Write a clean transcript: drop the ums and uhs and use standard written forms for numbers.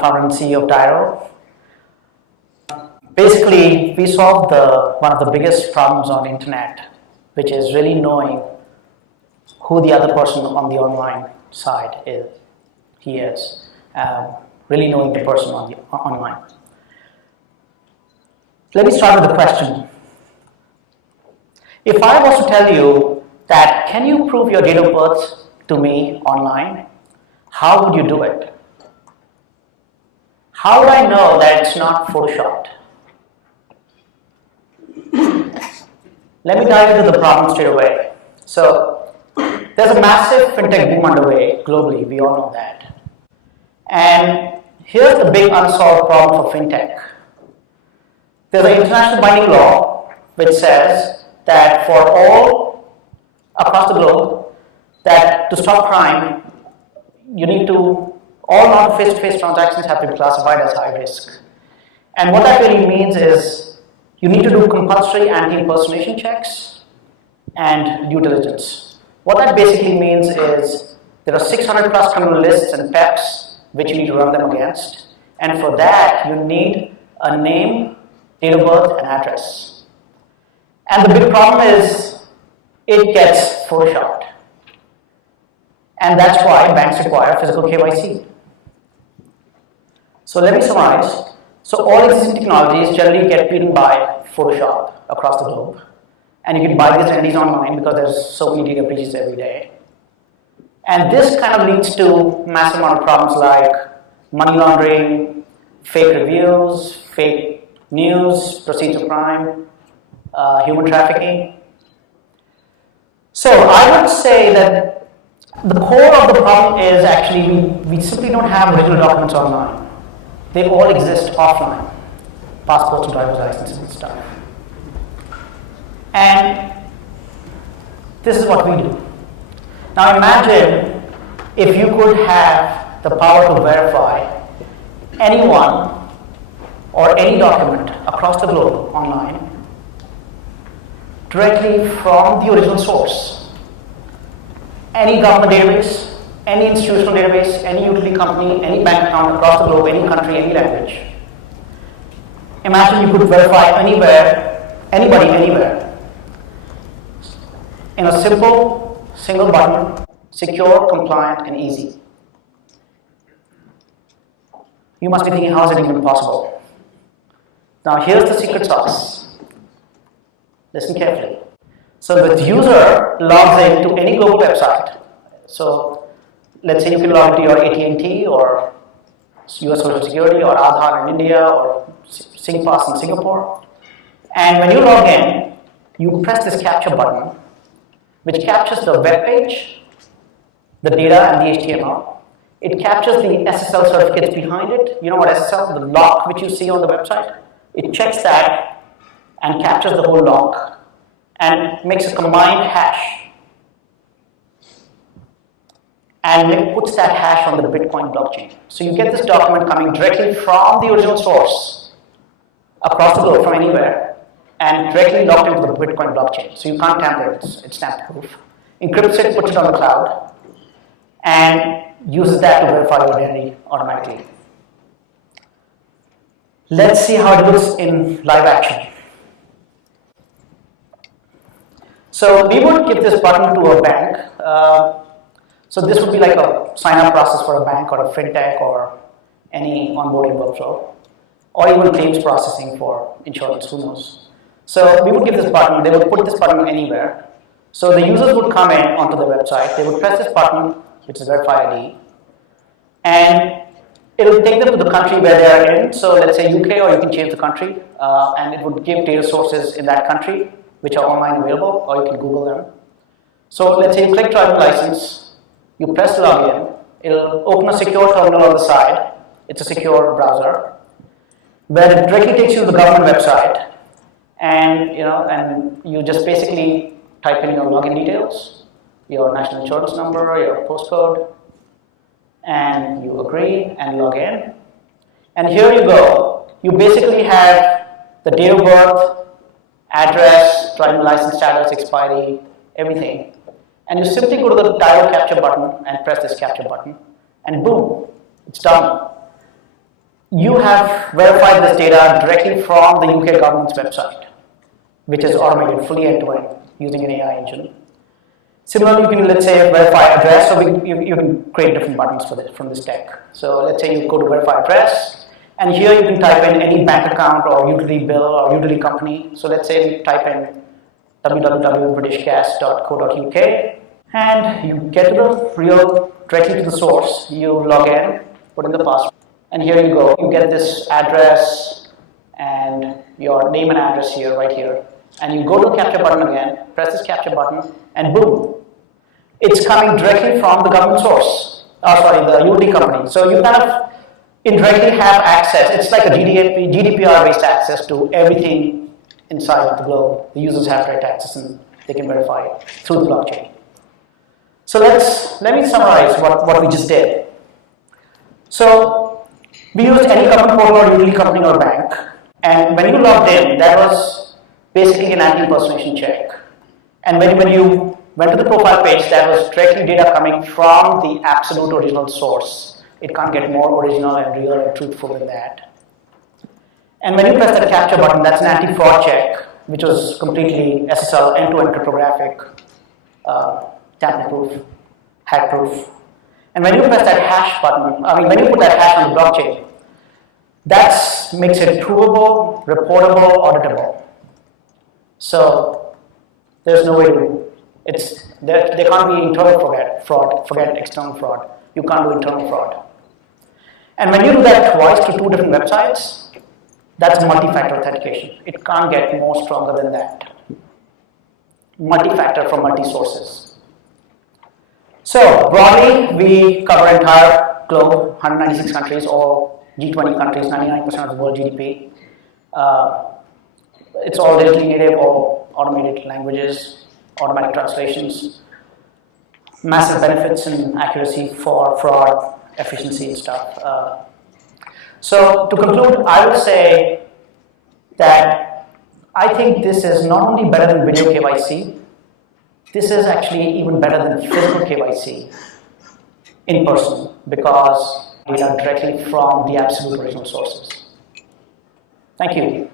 Founder and CEO of Diro. Basically, we solved one of the biggest problems on the internet, which is really knowing who the other person on the online side is. Really knowing the person on the online. Let me start with the question. If I was to tell you that, can you prove your date of birth to me online? How would you do it? How would I know that it's not photoshopped? Let me dive into the problem straight away. So, there's a massive fintech boom underway globally, we all know that. And here's the big unsolved problem for fintech. There's an international binding law which says that for all across the globe, that to stop crime, you need to, all non-face-to-face transactions have to be classified as high risk. And what that really means is, you need to do compulsory anti-impersonation checks and due diligence. What that basically means is there are 600 plus criminal lists and PEPs which you need to run them against. And for that, you need a name, date of birth, and address. And the big problem is it gets photoshopped. And that's why banks require physical KYC. So let me summarize. So all existing technologies generally get beaten by Photoshop across the globe. And you can buy these entities online because there's so many data breaches every day. And this kind of leads to massive amount of problems like money laundering, fake reviews, fake news, proceeds of crime, human trafficking. So I would say that the core of the problem is actually we simply don't have original documents online. They all exist offline, passports and driver's licenses and stuff. And this is what we do. Now imagine if you could have the power to verify anyone or any document across the globe online directly from the original source. Any government database, any institutional database, any utility company, any bank account across the globe, any country, any language. Imagine you could verify anywhere, anybody, anywhere, in a simple, single button, secure, compliant, and easy. You must be thinking, how is it even possible? Now here's the secret sauce. Listen carefully. So the user logs into any global website. So let's say you can log into your AT&T or US Social Security or Aadhaar in India or SingPass in Singapore. And when you log in, you press this capture button, which captures the web page, the data and the HTML. It captures the SSL certificates behind it. You know what SSL, the lock which you see on the website? It checks that and captures the whole lock and makes a combined hash. And it puts that hash on the Bitcoin blockchain. So you get this document coming directly from the original source across the globe from anywhere and directly locked into the Bitcoin blockchain. So you can't tamper it, it's stamp-proof. Encrypts it, puts it on the cloud, and uses that to verify your identity automatically. Let's see how it looks in live action. So we would give this button to a bank. So this would be like a sign-up process for a bank or a fintech or any onboarding workflow, or even claims processing for insurance, who knows. So we would give this button, they would put this button anywhere. So the users would come in onto the website, they would press this button, which is Verify ID, and it will take them to the country where they are in. So let's say UK, or you can change the country, and it would give data sources in that country, which are online available, or you can Google them. So let's say you click driving license, you press login, it'll open a secure terminal on the side. It's a secure browser where it directly takes you to the government website, and you just basically type in your login details, your national insurance number, your postcode, and you agree and log in. And here you go. You basically have the date of birth, address, driving license status, expiry, everything. and you simply go to the Diro capture button and press this capture button, and boom, it's done. You have verified this data directly from the UK government's website, which is automated fully end-to-end using an AI engine. Similarly, you can, let's say, verify address, so you can create different buttons for this, from this deck. So let's say you go to verify address, and here you can type in any bank account or utility bill or utility company. So let's say you type in www.britishgas.co.uk, and you get to the directly to the source. You log in, put in the password, and here you go. You get this address and your name and address here, right here. And you go to the capture button again, press this capture button, and boom, it's coming directly from the government source, the utility company. So you kind of indirectly have access. It's like a GDPR-based access to everything inside the globe. The users have direct access and they can verify it through the blockchain. So let me summarize what we just did. So we used any government portal or utility company or bank, and when you logged in, that was basically an anti-impersonation check. And when you went to the profile page, that was directly data coming from the absolute original source. It can't get more original and real and truthful than that. And when you press that capture button, that's an anti-fraud check, which was completely SSL, end-to-end cryptographic, tamper-proof, hack-proof. And when you press that hash button, when you put that hash on the blockchain, that makes it provable, reportable, auditable. So there's no way to, there can't be internal fraud, forget external fraud. You can't do internal fraud. And when you do that twice to two different websites, that's multi-factor authentication. It can't get more stronger than that. Multi-factor from multi-sources. So broadly, we cover entire globe, 196 countries, all G20 countries, 99% of the world GDP. It's all digitally native or automated languages, automatic translations, massive benefits in accuracy for fraud, efficiency and stuff. So to conclude, I would say that I think this is not only better than video KYC, this is actually even better than physical KYC in person, because data directly from the absolute original sources. Thank you.